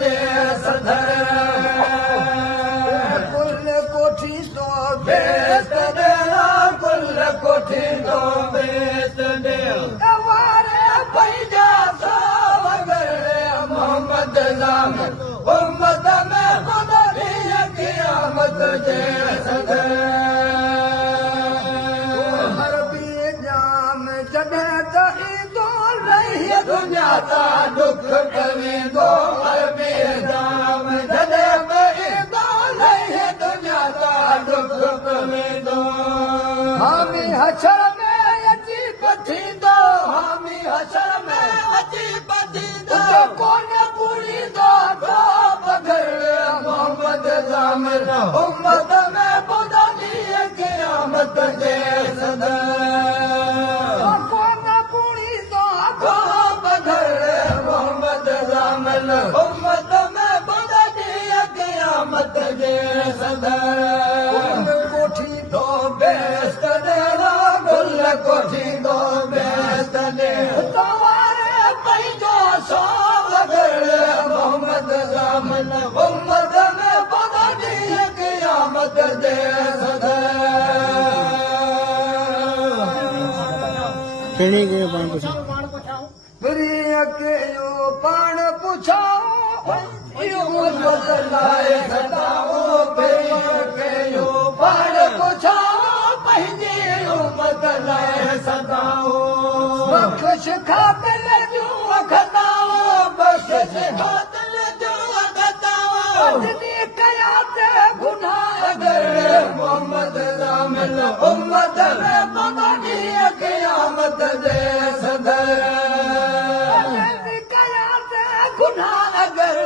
जे सधर कुल कोठी तो बेस देला कुल कोठी तो बेस देल तवारे पैजा सावगर मोहम्मद जामिल उम्मत में खुदा की क़यामत जे सधर हर भी जाम जॾहिं त ईंदो नहीं दुनिया ता दुख कवींदो हर भी जाम जॾहिं त ईंदो नहीं दुनिया ता दुख कवींदो हामी हशर में अची पथींदो हामी हशर में अची पथींदो कोन पूरींदो को पघर मोहम्मद जामिल उम्मत में खुदा की क़यामत जे सदर कोन पूरींदो को पघर मोहम्मद जामिल उम्मत में खुदा की क़यामत जे सदर कोठी तो बेस देला गुल कोठी तो बेस दे तवारे पैजो सो वगर मोहम्मद जामिल उम्मत में खुदा की क़यामत जे सदर केड़ी के पाण पुछो प्रिय के यो पाण पुछाओ यो बदलाए सदाओ प्रिय के यो पाण पुछाओ पंहिंजी उम्मत लाइ सदाओ बख़्शिश खातिल जो खताओ बख़्शिश खातिल जो खताओ अदनी कयात गुनाहगर मोहम्मद जामिल उम्मत में खुदा की क़यामत जे सदर अदनी कयात गुनाहगर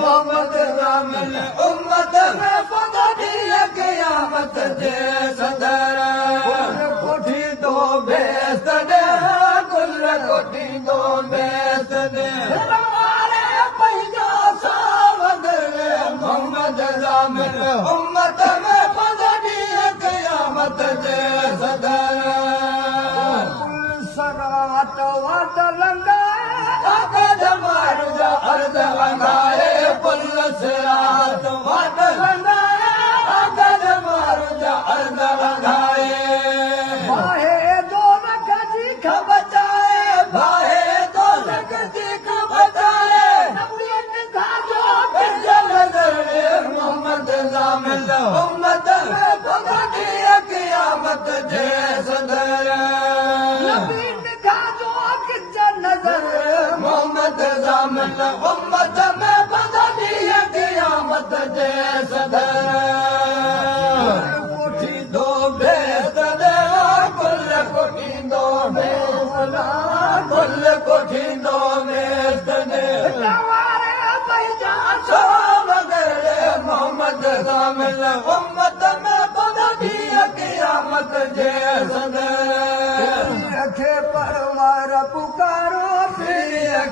मोहम्मद जामिल उम्मत में खुदा की क़यामत जे सदर कोठी तो बेस दे गुल कोठी तो बेस दे तवारे पैजो सावगर मोहम्मद जामिल उम्मत में खुदा की क़यामत जे सदर सरात वाट लंगाए जमार जा अर्ज लंगाए पुल सरात वाट लंगाए जमार जा अर्ज लंगाए भाहे दो रख जी बचाए भाहे दो रख जी बचाए नबीन गाजो फिर नजर मोहम्मद जामिल उम्मत में खुदा की क़यामत जे सदर नबीन गाजो किच नजर मोहम्मद जामिल उम्मत में खुदा की क़यामत जे सदर कोठी दो बेस दे कुल कोठी दो बेस कुल कोठी दो बेस दे तवारे पैजा सो वगर मोहम्मद जामिल उम्मत में खुदा की क़यामत जे सदर खे परवार पुकारो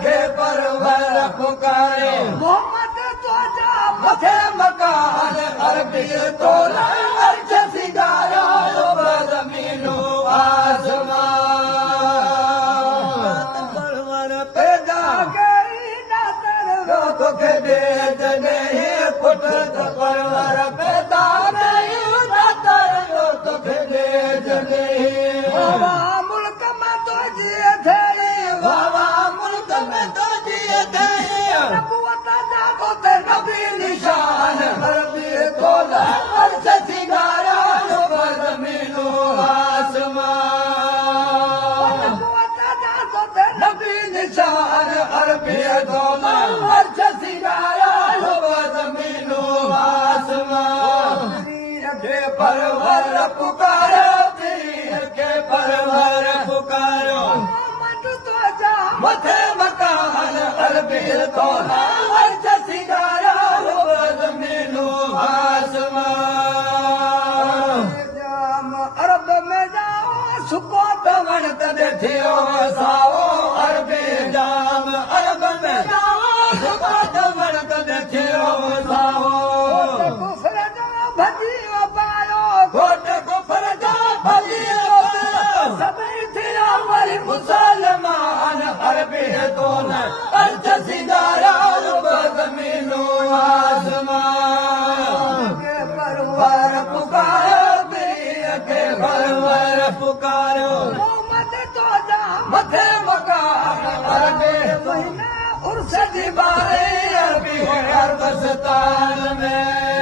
खे परवार पुकारे मोहम्मद तो जा मथे मकान अरबी तोला अर्श सिगारा ज़मीनो आसमान परवार पैदा कई नज़र तोखे दे जने पुट परवार पैदा कई नज़र तोखे दे जने वावा मुल्क में तो जिए थे वावा मुल्क में तो जिए थे नबूवत जागो ते नबी निशान अरबी तोला अर्श सिगारा ज़मीनो आसमान नबूवत जागो ते नबी निशान अरबी तोला अर्श सिगारा ज़मीनो आसमान के परवर पुकारो के परवर पुकारो मोहम्मद तो जा मथे मकान अरबी तोला अर्श सिगारा ज़मीनो आसमान जाम अरब में जाओ सुको तवन तदे थियो साओ अरबी जाम अरब में जाओ सुको तवन तदे थियो साओ कुफर जो भजी पायो घोट कुफर जो भजी पायो सभी थिया वरी मुसलमान अरबी तोला अर्श सिगारा ज़मीनो पुकारियो मोहम्मद तो जा मथे मकान अरबी महीना उर्स जी बारे अरबी अरबस्तान में